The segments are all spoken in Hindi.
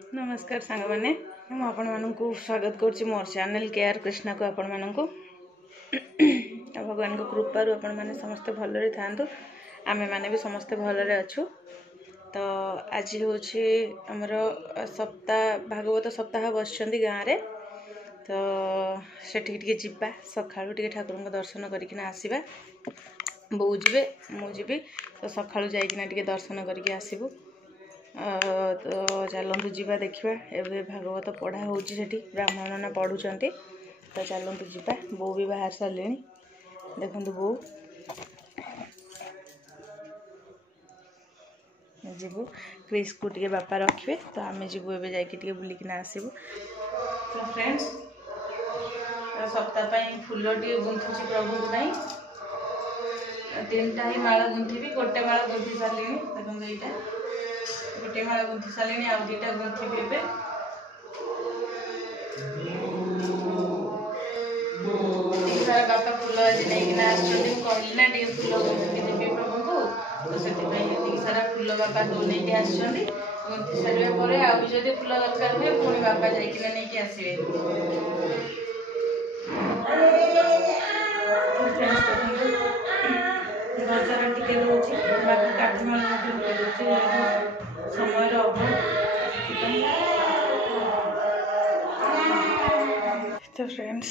नमस्कार सांग मैंने आपको स्वागत करुच्ची मोर चैनल केआर कृष्णा को आपण मानू भगवान को कृपारू आपण मैंने समस्ते भलरे था आमे माने भी समस्ते भलरे अच्छु। तो आज हूँ आमर सप्ताह भागवत सप्ताह बसुँच गाँव में। तो सेठी जीवा सका ठाकुर दर्शन करके आसवा बो जी मुझे तो सका जाइए दर्शन करके आसबू। तो चलतु जीवा देखा एवं भागवत पढ़ा हो ब्राह्मण मैंने पढ़ुंट। तो चलतु जीवा बो भी बाहर सारे देखु बो जीवु क्रिस को टे बापा रखिए। तो आम जीवु एवं जाकि बुलिकिना आसबू। तो फ्रेंड्स सप्ताह फूल टे गुंथुची प्रभु 3टा ही माला गुंथी गोटे माला गुंथी सारे देखो यहाँ गोटे माला गुंथी सारे आउ 2टा गुंथी ए सारा बापा फूल आज नहीं कहली ना टे फूल गुंथी देवी प्रभु को। तो से सारा फूल बापा दो नहीं आसुँच गुंथी सारापर आउ जब फूल दरकार हुए पुणी बापा जाइए नहीं आसवे। बजार टिके रोचे बाकी काठमाल समय अभाव। तो फ्रेंड्स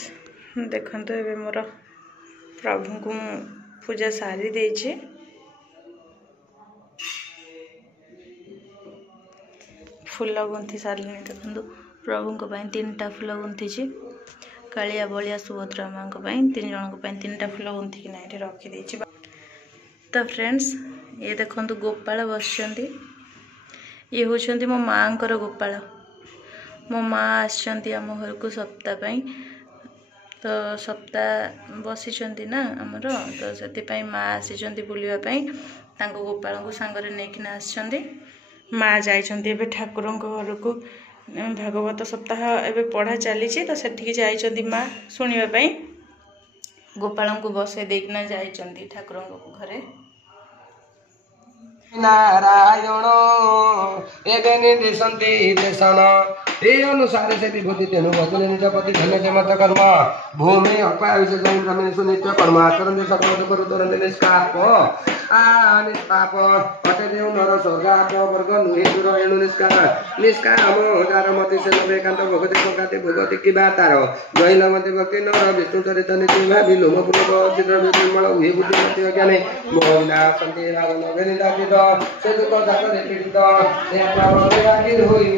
देखो ये मोर प्रभु को पूजा सारी देछे। फूल गुंथी सारे देखो प्रभु को 3टा फूल गुंथी कालिया बलिया सुभद्रा माँ को 3 जन को 3टा फूल गुंथिकी ना रखी। तो फ्रेंड्स ये देखो गोपाल बसुँच ये होती मो माँ को गोपाल। मो माँ आम घर को सप्ताह तो सप्ताह बसी ना आमर। तो से माँ आसी बुलवाई गोपाल को सांगरे नहीं आसछंती। माँ जाइए ठाकुर घर को भागवत सप्ताह एवं पढ़ा चली। तो सेठी जाइए माँ शुणापी गोपाल को बसई देना जाइए ठाकुर घरे। नारायण एवं निर्देशन्ति देशन ए अनुसार से विभूति तेणु वचन निजपति धन्य मत कर्म भूमि अपायुष जमीन सुनित्य कर्म आचरण सकल करू तुरंत निष्पाप निष्पाप अटे देव नर स्वर्गाप वर्ग नुहे दूर एणु निष्काम जार मति से नवेकांत भगवती भगवती भगवती की बातार महिलामती भक्ति नर विष्णु चरित नीति भावी लोम पूर्वक चित्र विमल उहे बुद्धिमती ज्ञाने महिला सन्ति रावण वेदिता से दुख जागरे पीड़ित रागिर हुई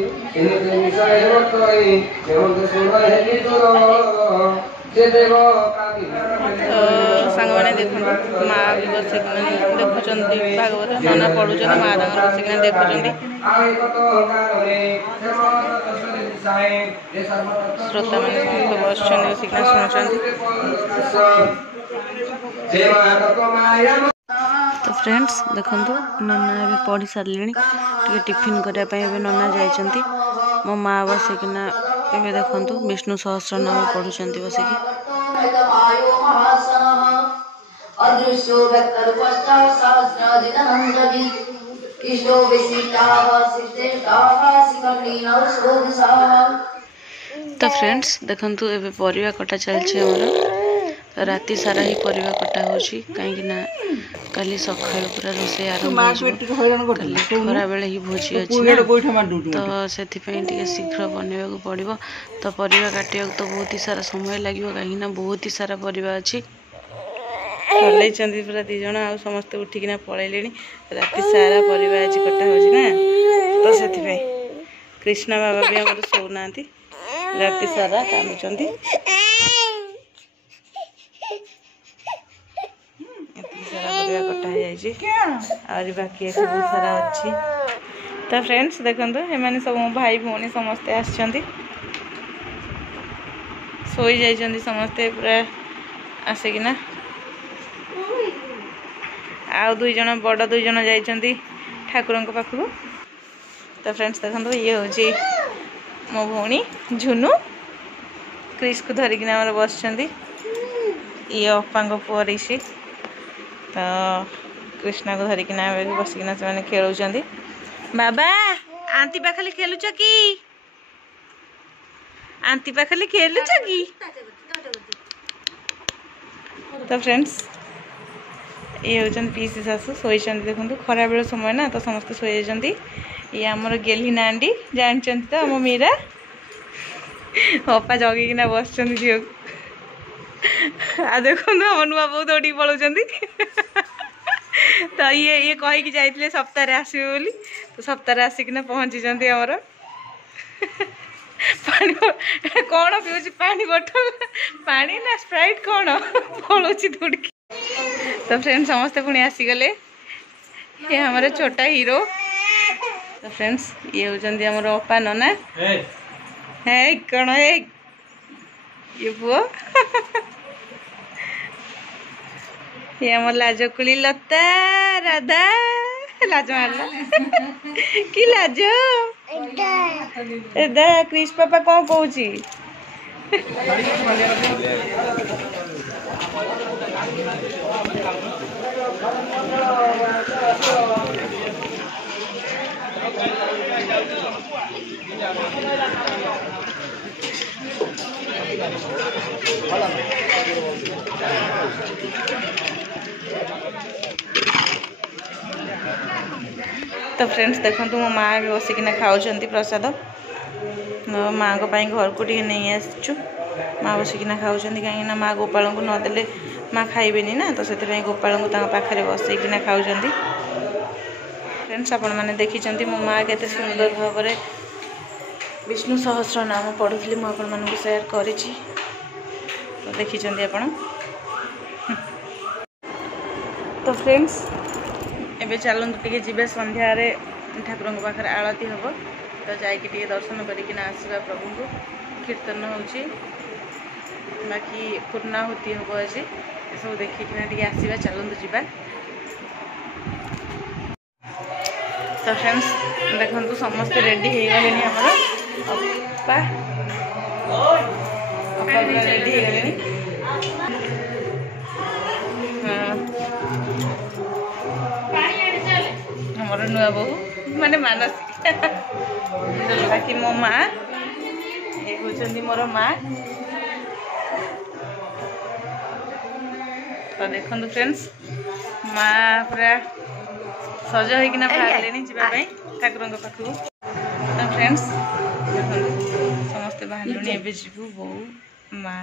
सांग मैंने देखो माँ भी बस देखुं भागवत नना पढ़ुं माँ बस देखुं श्रोता मैंने समस्त बस शुणुं। तो फ्रेंड्स देखो नना भी पढ़ी सारे टिफिन करने नना जाइंट। मो माँ बसिकिना ए देखु विष्णु सहस्र नाम पढ़ुंट बसिकी। तो फ्रेंड्स देखु ए परिवा कटा चलती राति सारा ही परिवा कटा हो कहीं काली सका पूरा रोसे आरंभ खरा बेले ही भोजी अच्छी। तो से शीघ्र बनवाक पड़ो। तो परिवा काटा तो बहुत ही सारा समय लगे कहीं बहुत ही सारा परिवा अच्छी चलई पूरा 2 जन आ समस्ते उठिकिना पलैले राति सारा परिवा आज कटा हो। तो से कृष्णा बाबा भी आम शोना राति सारा कामुंट कटा है बाकी बहुत सारा अच्छी। तो फ्रेंड्स देखो एम सब भाई भौणी समस्ते आसो समस्ते पूरा आसिकिना आउ 2 जन बड़ 2 जन जाइए ठाकुर पाखु। तो फ्रेंड्स देखो ये हूँ मो भौणी झुनू क्रिस को धरिकिना बस ये अपा पुआ ऋषि। तो कृष्णा को धरिकिना बसिकिना से खेलुंट बाबा आंटी पाखले खेलुच कि आंटी पाखले खेलुच कि तो फ्रेंड्स ये होचन पीसी सासू शोइचंती देखंतु खरा बेल समय ना तो समस्त शोइ जाइचंती ये हमर गेली नांडी जानचंती तो हम मीरा अपा जगिकिना बसचंती झियो आ देखंतु हम नुआ बहुत दौड़ी पळौचंती तो ये कही जाइए सप्ताह आसवे बोली तो सप्ताह आसिकिना पहुँची हमर पानी कौन पीऊँ पानी बोतल पानी ना स्प्राइट कौन पड़ोची दौड़ी तो फ्रेंड्स समस्ते पुणी आसीगले ये हमारे छोटा हीरो तो फ्रेंड्स ये होचंदी हमर अपा नना है कौन है ये पुओ ये हमर लाजकुली लता राधा लाज मारला कि लाज एदा क्रिश पापा कौन कहूची तो फ्रेंड्स देखो मो माँ भी बसिकिना खाऊँच प्रसाद मो माँ को घर को नहीं आसचु माँ बसिकिना खाऊँच कहीं माँ गोपाल को नदेले माँ खाइबेनी ना तो से गोपाल को पाखे बसैकिना खाऊँच फ्रेंड्स आपण मैंने देखी मो माँ के सुंदर भाव में विष्णु सहस्र नाम पढ़ुली मुझे सेयार करी तो देखी आपण तो फ्रेंड्स एबे चलतु टे जी संध्यार ठाकुर पाखे आलती हम तो जाकि दर्शन करना आसवा प्रभु को कीर्तन हो बाकी पूर्णाहुति हम आज सब देखिना टे आसवा चलतु जी तो फ्रेंड्स देखु समस्ते रेडी हो गले अपा अपा रेडी हो गले हमर नुआ बहु माने मानसी बाकी मो माँ ये होचंदी मोर माँ तो देखो फ्रेंड्स माँ पूरा सज होना बाहर जावाई ठाकुर पाखु तो फ्रेंड्स देखो समस्ते बाहर एवं जीवु बो माँ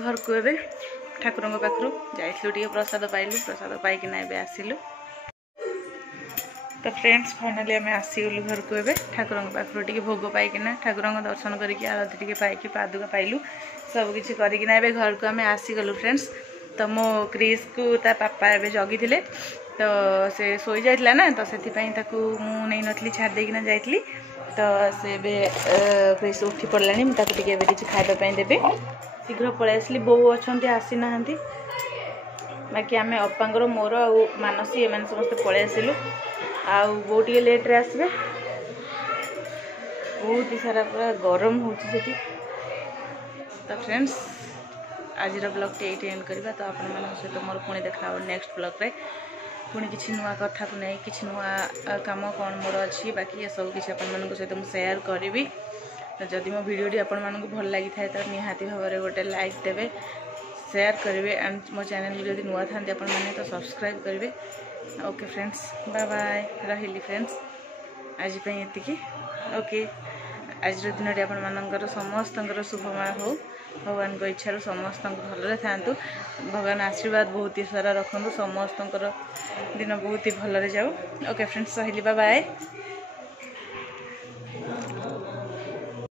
घर को एबे ठाकुर पाखु जाइलु प्रसाद पाइक आसिलु। तो फ्रेंड्स फाइनाली आम आसीगलु घर को एबे ठाकुर पाखु भोग पाइकिना ठाकुर दर्शन करके आरती टे पाइक पादुका पाइलु सबकि करना ए घर को आम आसीगलु फ्रेंड्स। तो मो क्रिस को ता पापा एबे जगी थे तो से सोई जाइला ना तो से नहीं नथली छाड़ देकिना जाइली तो से क्रिस उठी पड़ला मुझे खावाई देवे शीघ्र पलि आसली बो अच्छा आसी ना बाकी आम अपांगर मोर आ मानसी एम समस्त पलि आसिलु आउ बो टे लेट्रे आसबे बहुत ही सारा पूरा गरम होती। तो फ्रेंड्स आज ब्लॉग टे ये एंड करवा। तो आपण सहित मोर पुणी देखा नेक्स्ट ब्लॉग रे पुणी किसी नुआ कथा को नहीं किसी नुआ काम कौन मोर अच्छी बाकी ये सब किसी आपण सहित मुझे शेयर करी। तो जदि मो वीडियोटी आपण मानक भल लगी था तो निहाती भाव में गोटे लाइक देवे शेयर करेंगे एंड मो चैनल जदि नुआ था आपण मैंने तो सब्सक्राइब करेंगे। ओके फ्रेंड्स बाय बाय रही फ्रेंड्स आज ये ओके आज दिन टी आपर समस्त शुभमय हो भगवान को इच्छा समस्त भल था भगवान आशीर्वाद बहुत ही सारा रखु समस्त दिन बहुत ही भल जाऊ। ओके फ्रेंड्स रही बाय बाय।